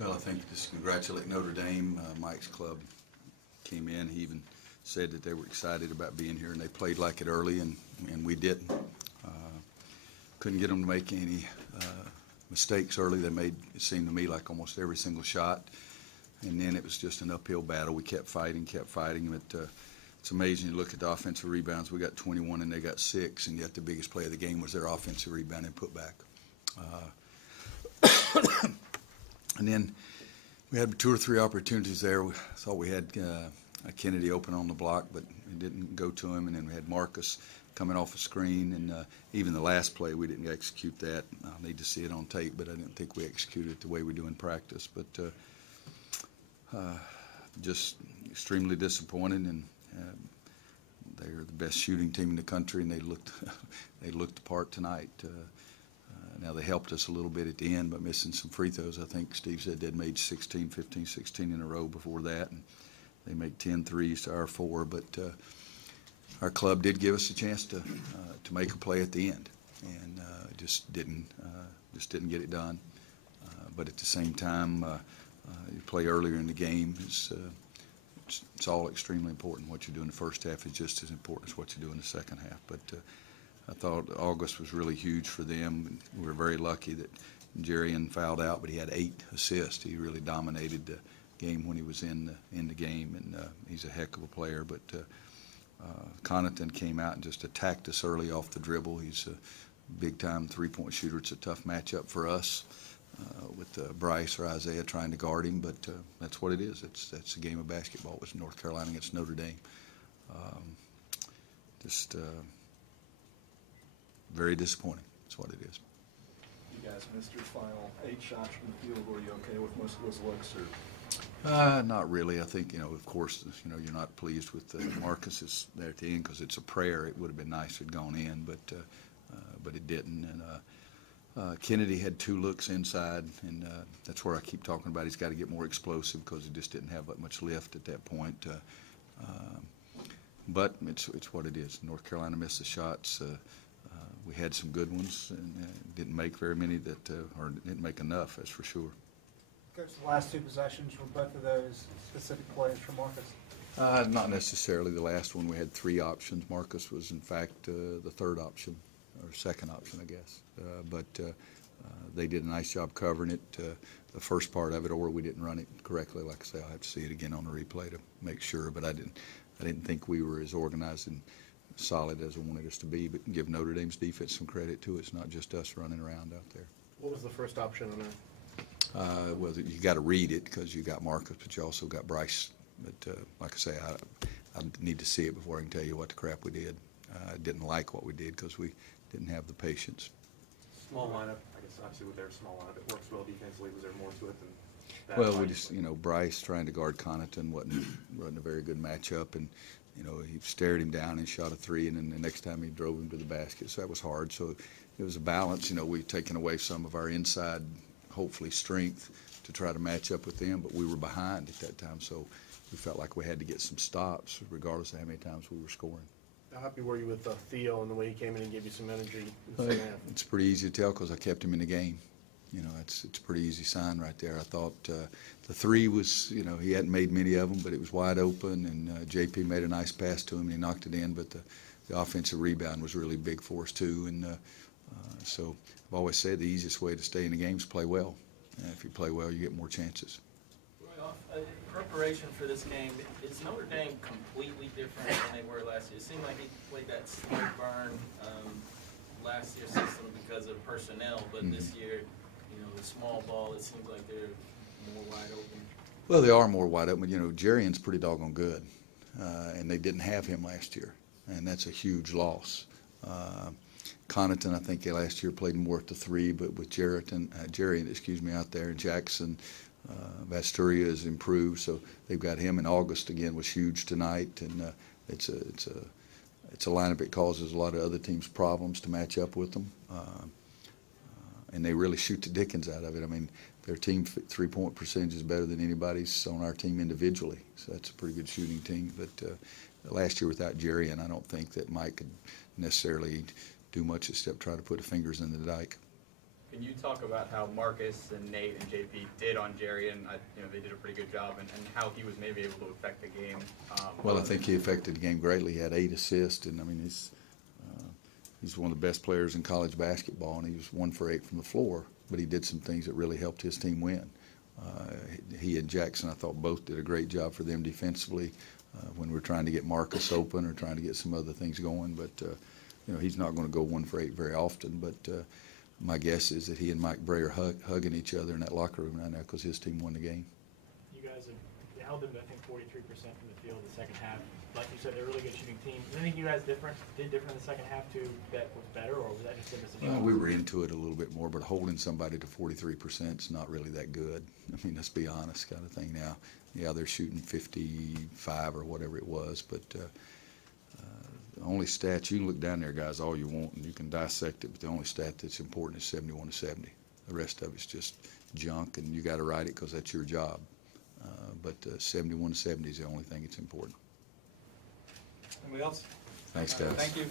Well, I think just congratulate Notre Dame. Mike's club came in. He even said that they were excited about being here, and they played like it early, and we didn't. Couldn't get them to make any mistakes early. They made, it seemed to me, like almost every single shot, and then it was just an uphill battle. We kept fighting, but it's amazing. You look at the offensive rebounds. We got 21 and they got 6, and yet the biggest play of the game was their offensive rebound and putback. And then we had 2 or 3 opportunities there. We thought we had Kennedy open on the block, but it didn't go to him. And then we had Marcus coming off a screen. And even the last play, we didn't execute that. I'll need to see it on tape, but I didn't think we executed it the way we do in practice. But just extremely disappointed. And they're the best shooting team in the country, and they looked the part tonight. Now, they helped us a little bit at the end by missing some free throws. I think Steve said they'd made 15, 16 in a row before that, and they made 10 threes to our 4. But our club did give us a chance to make a play at the end, and just didn't get it done. But at the same time, you play earlier in the game. It's all extremely important. What you do in the first half is just as important as what you do in the second half. But I thought August was really huge for them. We were very lucky that Jerian fouled out, but he had 8 assists. He really dominated the game when he was in the game, and he's a heck of a player. But Connaughton came out and just attacked us early off the dribble. He's a big-time three-point shooter. It's a tough matchup for us with Bryce or Isaiah trying to guard him, but that's what it is. That's a game of basketball. It was North Carolina against Notre Dame. Very disappointing. That's what it is. You guys missed your final 8 shots from the field. Were you okay with most of those looks, or? Not really. I think, of course, you're not pleased with Marcus's there at the end because it's a prayer. It would have been nice if it had gone in, but it didn't. And Kennedy had 2 looks inside, and that's where I keep talking about he's got to get more explosive because he just didn't have that much lift at that point. But it's what it is. North Carolina missed the shots. We had some good ones and didn't make very many or didn't make enough, that's for sure. Coach, the last 2 possessions, were both of those specific plays for Marcus? Not necessarily. The last one we had 3 options. Marcus was, in fact, the 3rd option, or 2nd option, I guess. But they did a nice job covering it, the first part of it, or we didn't run it correctly. Like I say, I'll have to see it again on the replay to make sure. But I didn't think we were as organized and solid as I wanted us to be, but give Notre Dame's defense some credit too. It's not just us running around out there. What was the first option on that? Well, you got to read it because you got Marcus, but you also got Bryce. But like I say, I need to see it before I can tell you what the crap we did. I didn't like what we did because we didn't have the patience. Small lineup, I guess obviously with their small lineup, it works well defensively. Was there more to it than that? Well, we just, Bryce trying to guard Connaughton wasn't a very good matchup, and he stared him down and shot a 3, and then the next time he drove him to the basket. So that was hard. So it was a balance. We've taken away some of our inside, hopefully, strength to try to match up with them, but we were behind at that time. So we felt like we had to get some stops, regardless of how many times we were scoring. How happy were you with Theo and the way he came in and gave you some energy in the second half? It's pretty easy to tell because I kept him in the game. It's a pretty easy sign right there. I thought the 3 was, he hadn't made many of them, but it was wide open, and JP made a nice pass to him, and he knocked it in, but the offensive rebound was really big for us too. And so I've always said the easiest way to stay in the game is play well. And if you play well, you get more chances. Preparation for this game, is Notre Dame completely different than they were last year? It seemed like he played that slow burn last year's system because of personnel, but this year, the small ball, it seems like they're more wide open. Well, they are more wide open. Jerian's pretty doggone good, and they didn't have him last year, and that's a huge loss. Connaughton, I think last year played more at the 3, but with Jerian, out there, and Jackson, Vasturia has improved, so they've got him. In August again was huge tonight, and it's a lineup that causes a lot of other teams problems to match up with them, and they really shoot the dickens out of it. I mean, their team 3-point percentage is better than anybody's on our team individually, so that's a pretty good shooting team. But last year without Jerian, I don't think that Mike could necessarily do much except try to put the fingers in the dike. Can you talk about how Marcus and Nate and JP did on Jerian? They did a pretty good job, and how he was maybe able to affect the game. Well, I think he affected the game greatly. He had 8 assists, and I mean he's one of the best players in college basketball, and he was 1 for 8 from the floor. But he did some things that really helped his team win. He and Jackson, I thought, both did a great job for them defensively when we're trying to get Marcus open or trying to get some other things going. But he's not going to go 1 for 8 very often. But my guess is that he and Mike Bray are hugging each other in that locker room right now because his team won the game. You guys have held them, I think, 43% from the field in the second half. Like you said, they're a really good shooting team. Is there anything you guys did different in the second half too that was better, or was that just them as a Well, we were into it a little bit more, but holding somebody to 43% is not really that good. I mean, let's be honest, kind of thing. Now, yeah, they're shooting 55 or whatever it was, but the only stat, you can look down there, guys, all you want, and you can dissect it, but the only stat that's important is 71 to 70. The rest of it's just junk, and you got to write it because that's your job. But 71 to 70 is the only thing that's important. Anybody else? Thanks, guys. Thank you.